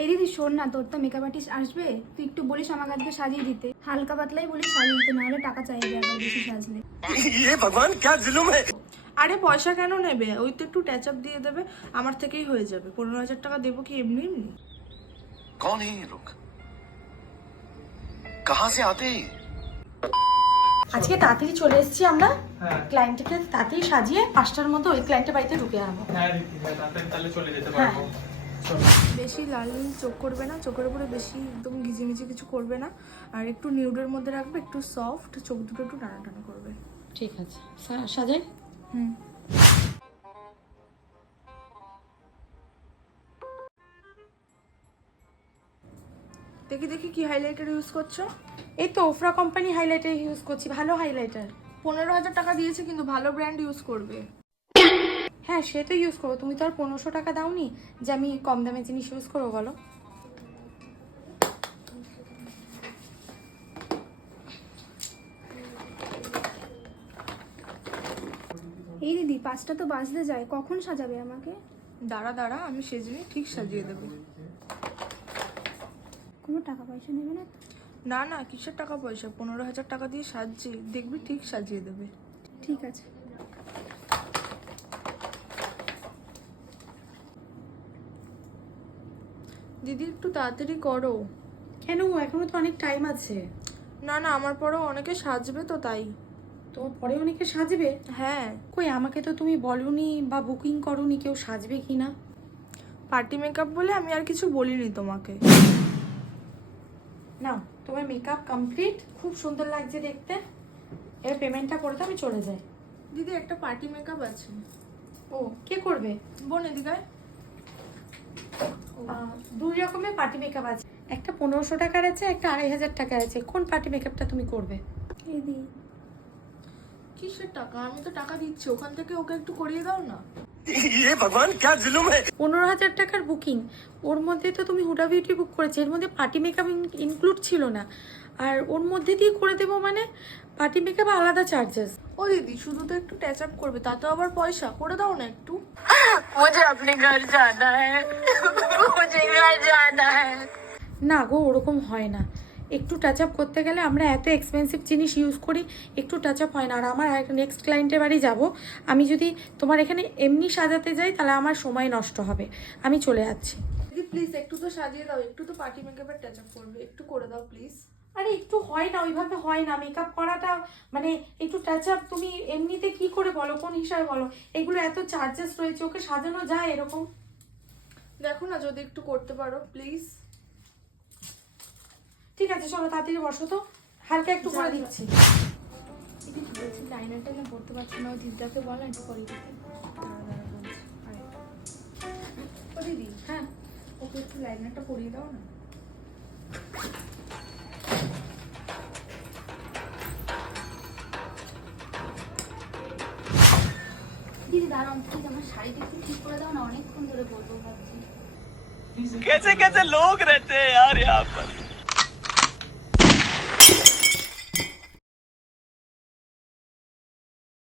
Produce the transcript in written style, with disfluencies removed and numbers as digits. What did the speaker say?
এই দিদি শোন না, তোর তো মেকআপ আর্টিস্ট আসবে, তুই একটু বলিস আমাকে আজকে সাজিয়ে দিতে। হালকা পাতলাই বলিস সাজিয়ে দিতে, নাহলে টাকা চাইবে আবার বেশি সাজলে। ये भगवान क्या जुलुम है। আরে পয়সা কেন নেবে, ওই তো একটু ট্যাচ আপ দিয়ে দেবে, আমার থেকেই হয়ে যাবে। 15,000 টাকা দেবো কি এমনি এমনি? कौन है ये लोग, कहाँ से आते हैं? আজকে তাড়াতাড়ি চলে এসেছি আমরা, ক্লায়েন্টকে তাড়াতাড়ি সাজিয়ে 5টার মধ্যে ওই ক্লায়েন্টের বাড়িতে ঢুকে যাবো। তাহলে চলে যেতে পারবো। বেশি লাল চোখ করবে না, চোখের উপরে বেশি একদম ঘিজিমিজি কিছু করবে না, আর একটু নিউডের মধ্যে রাখবে, একটু সফট, চোখ দুটো একটু টানা টানা করবে। ঠিক আছে, সাজাই। হুম। দেখি দেখি কি হাইলাইটার ইউজ করছো? এই তো ওফরা কোম্পানি হাইলাইটার ইউজ করছি, ভালো হাইলাইটার। 15,000 টাকা দিয়েছে, কিন্তু ভালো ব্র্যান্ড ইউজ করবে। হ্যাঁ সে তো ইউজ করবো, তুমি তো আর 1500 টাকা দাওনি যে আমি কম দামে জিনিস ইউজ করবো, বলো। এই দিদি 5টা তো বাজতে যায়, কখন সাজাবে আমাকে? দাঁড়া দাঁড়া, আমি সেজে ঠিক সাজিয়ে দেবো। কোনো টাকা পয়সা নেবে না তো? না না, কিসের টাকা পয়সা, 15,000 টাকা দিয়ে সাজছি, দেখবি ঠিক সাজিয়ে দেবে। ঠিক আছে। দিদি একটু তাড়াতাড়ি করো। কেন, এখনো তো অনেক টাইম আছে। না না, আমার পরেও অনেকে সাজবে তো তাই। তোমার পরে অনেকে সাজবে? হ্যাঁ। কই আমাকে তো তুমি বলোনি বা বুকিং করোনি কেউ সাজবে কিনা। পার্টি মেকআপ বলে আমি আর কিছু বলিনি তোমাকে। না তোমার মেকআপ কমপ্লিট, খুব সুন্দর লাগছে দেখতে। এবার পেমেন্টটা করে তো আমি চলে যাই। দিদি একটা পার্টি মেকআপ আছে। ও কে করবে? বোন এদিকায়। দুই রকমের পার্টি মেকআপ আছে, একটা 1500 টাকার আছে, একটা 2500 টাকার আছে। কোন পার্টি মেকআপটা তুমি করবে? এই দিদি কিসের টাকা, আমি তো টাকা দিচ্ছি, ওখান থেকে ওকে একটু করিয়ে দাও না। ये भगवान क्या जुलुम है। 15,000 টাকার বুকিং, ওর মধ্যে তো তুমি হুডা বিউটি বুক করেছে, এর মধ্যে পার্টি মেকআপ ইনক্লুড ছিল না। আর ওর মধ্যে দিয়ে করে দেবো মানে পার্টি মেকআপ আলাদা চার্জেস। ও দিদি শুধু তো একটু ট্যাচ আপ করবে, তাতেও আবার পয়সা, করে দাও না একটু। मुझे अपने घर जाना है मुझे घर जाना है। না গো, ওরকম হয় না। একটু টাচ আপ করতে গেলে আমরা এত এক্সপেন্সিভ জিনিস ইউজ করি, একটু টাচ আপ হয় না। আর আমার নেক্সট ক্লায়েন্টের বাড়ি যাব, আমি যদি তোমার এখানে এমনি সাজাতে যাই তাহলে আমার সময় নষ্ট হবে। আমি চলে যাচ্ছি। দিদি প্লিজ একটু তো সাজিয়ে দাও, একটু তো পার্টি মেকআপের টাচ আপ করবে, একটু করে দাও প্লিজ। আরে একটু হয় না, ওইভাবে হয় না। মেকআপ করাটা মানে একটু টাচ আপ তুমি এমনিতে কি করে বলো, কোন হিসাবে বলো? এগুলো এত চার্জেস রয়েছে, ওকে সাজানো যায় এরকম? দেখো না যদি একটু করতে পারো প্লিজ। ঠিক আছে চলো তাড়াতাড়ি বসো তো, হালকা একটু করে দিচ্ছি। দিদি বলছি লাইনারটা না পড়তে পারছি না, ওই দিদিটাকে বল না একটু করে দিতে। ও দিদি হ্যাঁ ওকে একটু লাইনারটা পরিয়ে দাও না। দিদি দাঁড়াও প্লিজ, আমার শাড়িটা একটু ঠিক করে দাও না, অনেকক্ষণ ধরে বলবো ভাবছি। कैसे कैसे लोग रहते हैं यार यहाँ पर।